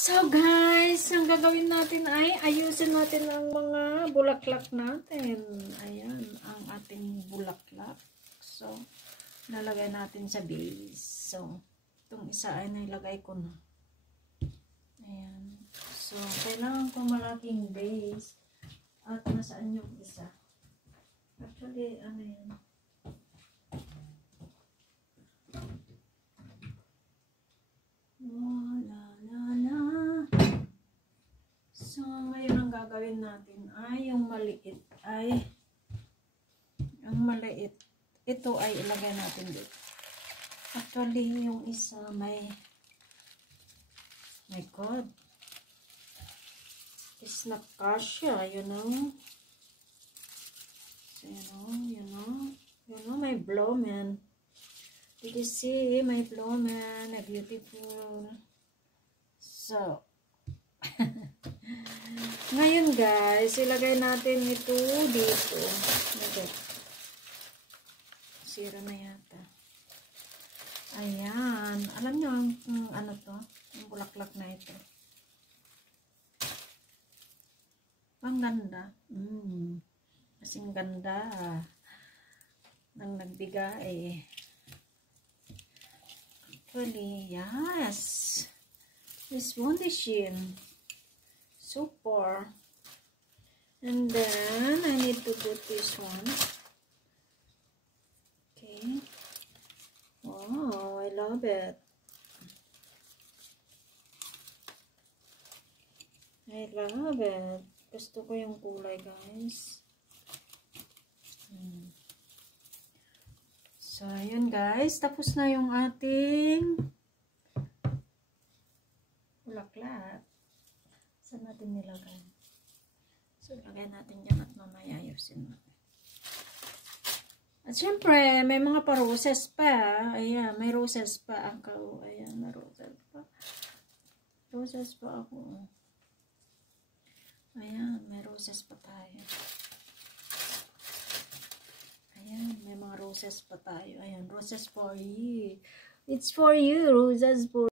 So guys, ang gagawin natin ay ayusin natin ang mga bulaklak natin. Ayan, ang ating bulaklak. So, nalagay natin sa base. So, itong isa ay nilagay ko na. Ayan. So, kailangan ko malaking base. At nasaan yung isa? Actually, ano yan? So, ngayon ang gagawin natin ay yung maliit ito ay ilagay natin dito. Actually, yung isa my God, it's not kasha, you know. So, you know my blowman. Did you see my blowman? A beautiful. So, ngayon guys, ilagay natin ito dito. Okay. Sira na yata. Ayan. Alam nyo ang ano to? Ang bulaklak na ito. Ang ganda. Kasing ganda. Nang nagbigay. Actually, yes. This foundation. Super. And then, I need to put this one. Okay. Wow, I love it. I love it. Gusto ko yung kulay, guys. So, ayun guys. Tapos na yung ating bulaklak. Saan natin nilagay? So, lagay natin dyan at mamaya ayusin natin. At syempre, may mga pa-roses pa. Ayan, may roses pa ako. Ayan, may roses pa. Roses pa ako. Ayan, may roses pa tayo. Ayan, may mga roses pa tayo. Ayan, roses for you. It's for you, roses for